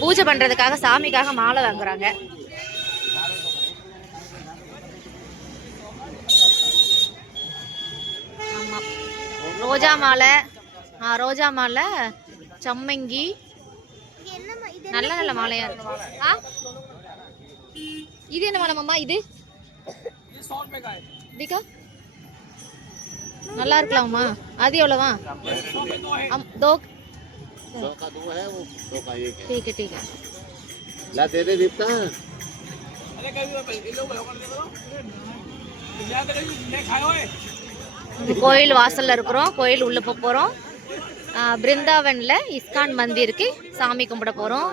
பூஜை பண்றதுக்காக சாமிக்காக மாலை வாங்குறாங்க. ஆமா, ரோஜா மாலை, ரோஜா மாலை, சம்மங்கி, நல்ல நல்ல மாலையா இருக்கு. இது என்ன மாலை மாமா? இது நல்லா இருக்கலாமா? அது எவ்வளவா? दो का दो है, वो दो का एक है। ठीक है ठीक है, ला दे दे दीप्ता। கோயில் வாசல்ல இருக்கிறோம். கோயில் உள்ள போறோம். பிருந்தாவன்ல இஸ்கான் மந்திருக்கு சாமி கும்பிட போறோம்.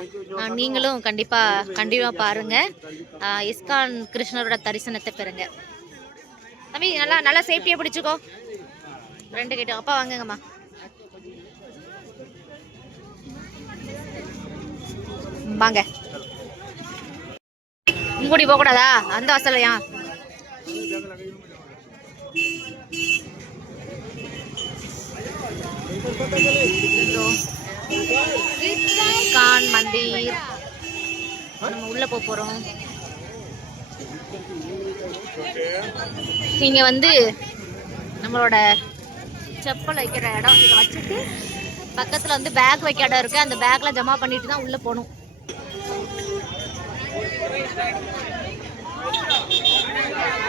நீங்களும் கண்டிப்பா பாருங்க. இஸ்கான் கிருஷ்ணரோட தரிசனத்தை பெறுங்க. தம்பி நல்லா சேஃப்டியா பிடிச்சுக்கோ. ரெண்டு கிட்ட அப்பா வாங்குங்கம்மா. வாங்க. இங்கூடி போக கூடாதா? அந்த வாசல்லையா? இஸ்கான் மந்திர் நம்ம உள்ள போறோம். நீங்க வந்து நம்மளோட செப்பல் வைக்கிற இடம் இதை வச்சுட்டு பக்கத்துல வந்து பேக் வைக்க இடம் இருக்கு. அந்த பேக்ல ஜமா பண்ணிட்டு தான் உள்ள போகணும்.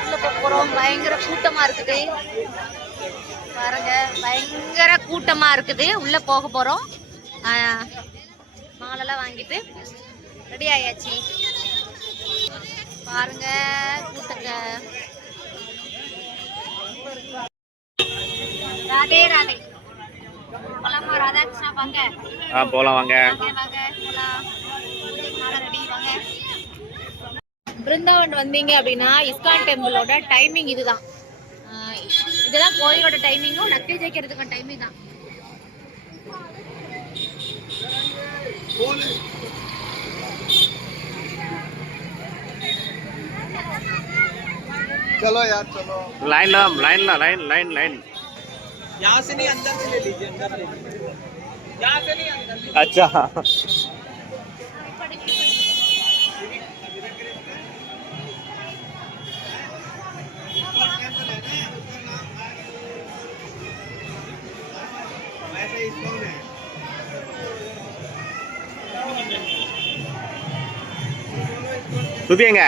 உள்ள போறோம். பயங்கர கூட்டமா இருக்குது பாருங்க, பயங்கர கூட்டமா இருக்குது. உள்ள போக போறோம். மாலெல்லாம் வாங்கிட்டு ரெடி ஆயாச்சு. பாருங்க கூட்டத்தை. ராதே ராதே. போலாமா ராதாகிருஷ்ணா? வாங்க. போலாம் வாங்க. பிருந்தாவன் வந்தீங்க அப்படின்னா இஸ்கான் டெம்பிளோட டைமிங் இதுதான். இதெல்லாம் கோயிலோட டைமிங்கும் லக்கேஜ் வைக்கிறதுக்கான டைமிங் தான். चलो यार चलो, लाइन लाइन यहाँ से नहीं अंदर से ले लीजिए, अंदर ले लीजिए, यहाँ से नहीं अंदर। अच्छा சுபியங்க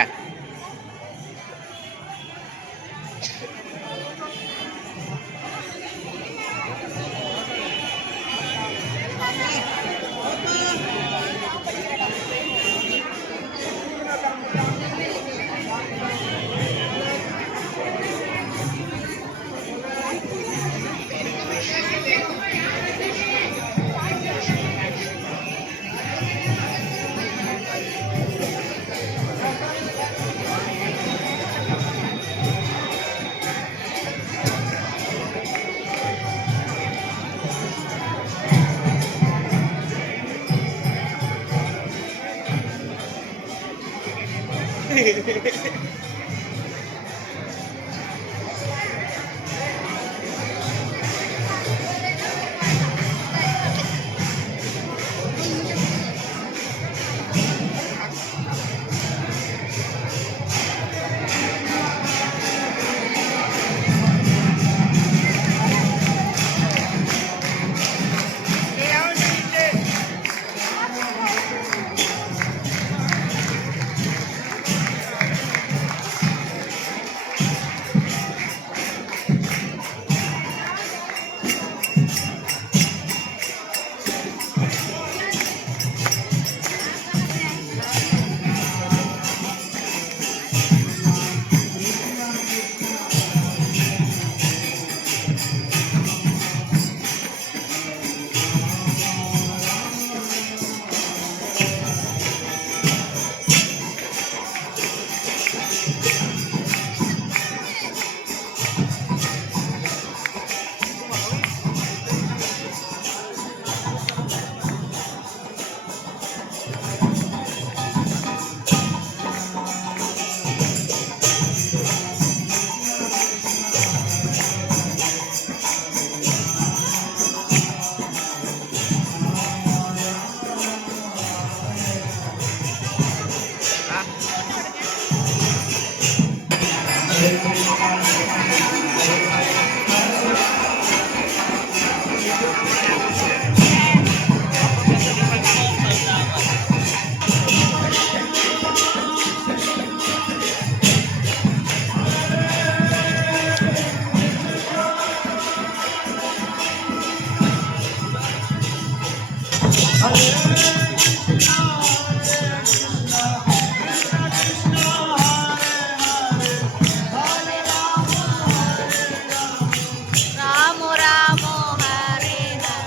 ராமோ ராமோ ஹரே ஹரே.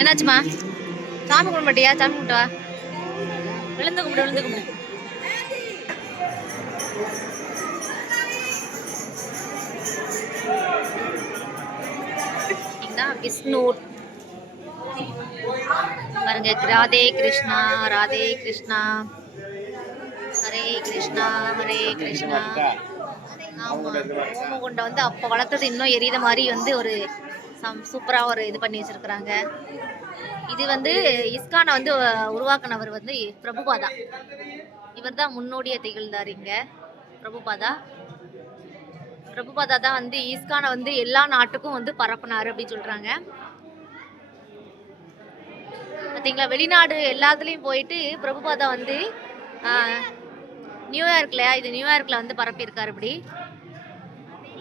என்னாச்சுமா? சாமி கும்பிட மாட்டியா? சாமி கும்பிட்டு வா. விழுந்து கும்பிடு, விழுந்து கும்பிடு. விஷ்ணு பாருங்க. ராதே கிருஷ்ணா, ராதே கிருஷ்ணா, ஹரே கிருஷ்ணா, ஹரே கிருஷ்ணா. ஆமா, ஓமகுண்டம் வந்து அப்ப வளர்த்தது இன்னும் எரியுத மாதிரி வந்து ஒரு சூப்பரா ஒரு இது பண்ணி வச்சிருக்கிறாங்க. இது வந்து இஸ்கானை வந்து உருவாக்குனவர் வந்து பிரபுபாதா. இவர் தான் முன்னோடிய திகழ்ந்தார் இங்க. பிரபுபாதா தான் வந்து இஸ்கானை வந்து எல்லா நாட்டுக்கும் வந்து பரப்புனாரு அப்படின்னு சொல்றாங்க. பார்த்தீங்களா, வெளிநாடு எல்லாத்துலேயும் போயிட்டு பிரபுபாதா வந்து நியூயார்க்ல, இது நியூயார்க்ல வந்து பரப்பியிருக்காரு. இப்படி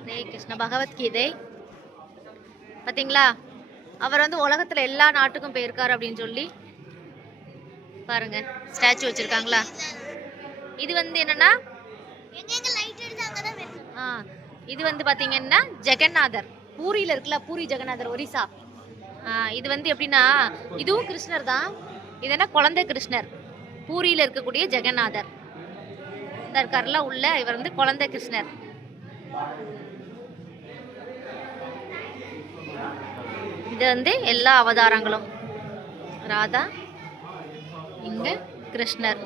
ஹரே கிருஷ்ண பகவத்கீதை பார்த்தீங்களா, அவர் வந்து உலகத்துல எல்லா நாட்டுக்கும் போயிருக்காரு அப்படின்னு சொல்லி பாருங்க. ஸ்டாச்சு வச்சிருக்காங்களா. இது வந்து என்னன்னா, இது வந்து பாத்தீங்கன்னா ஜெகநாதர், பூரியில இருக்குல்ல, பூரி ஜெகநாதர், ஒரிசா. இது வந்து எப்படின்னா, இதுவும் கிருஷ்ணர் தான். இது என்ன, குழந்தை கிருஷ்ணர். பூரியில இருக்கக்கூடிய ஜெகநாதர் இந்த இருக்காருல உள்ள, இவர் வந்து குழந்தை கிருஷ்ணர். இது வந்து எல்லா அவதாரங்களும். ராதா, இங்க கிருஷ்ணர்.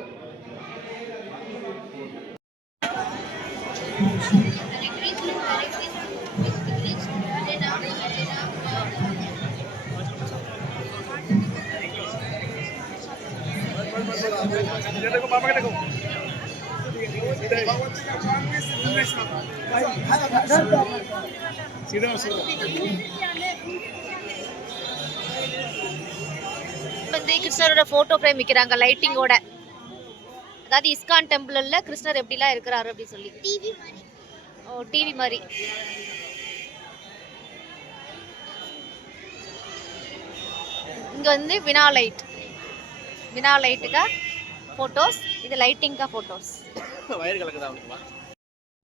வந்து கிருஷ்ணரோட போட்டோ ஃப்ரேம் விற்கிறாங்க லைட்டிங்கோட. அதாவது இஸ்கான் டெம்பிள்ல கிருஷ்ணர் எப்படிலாம் இருக்கிறாரு அப்படின்னு சொல்லி டிவி மாதிரி. இங்க வந்து வினா லைட்டுக்கா போட்டோஸ், இது லைட்டிங்கா போட்டோஸ்.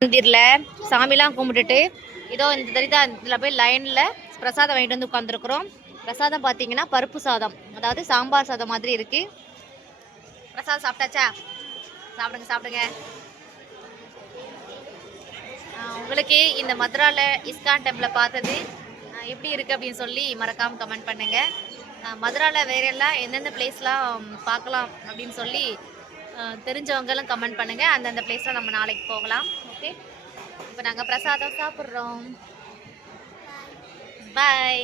மந்திர்ல சாமிலாம் கும்பிட்டுட்டு இதோ இந்த தரிதா இதில் போய் லைன்ல பிரசாதம் வாங்கிட்டு வந்து உட்காந்துருக்குறோம். பிரசாதம் பார்த்தீங்கன்னா பருப்பு சாதம், அதாவது சாம்பார் சாதம் மாதிரி இருக்கு. பிரசாதம் சாப்பிட்டாச்சா? சாப்பிடுங்க. உங்களுக்கு இந்த மதுரால இஸ்கான் டெம்பிளை பார்த்தது எப்படி இருக்கு அப்படின்னு சொல்லி மறக்காம கமெண்ட் பண்ணுங்க. மதுரால வேற எல்லாம் எந்தெந்த பிளேஸ்லாம் பார்க்கலாம் அப்படின்னு சொல்லி தெரிஞ்சவங்களும் கமெண்ட் பண்ணுங்க. அந்தந்த பிளேஸ்லாம் நம்ம நாளைக்கு போகலாம். ஓகே, இப்போ நாங்கள் பிரசாதம் சாப்பிட்றோம். பாய்.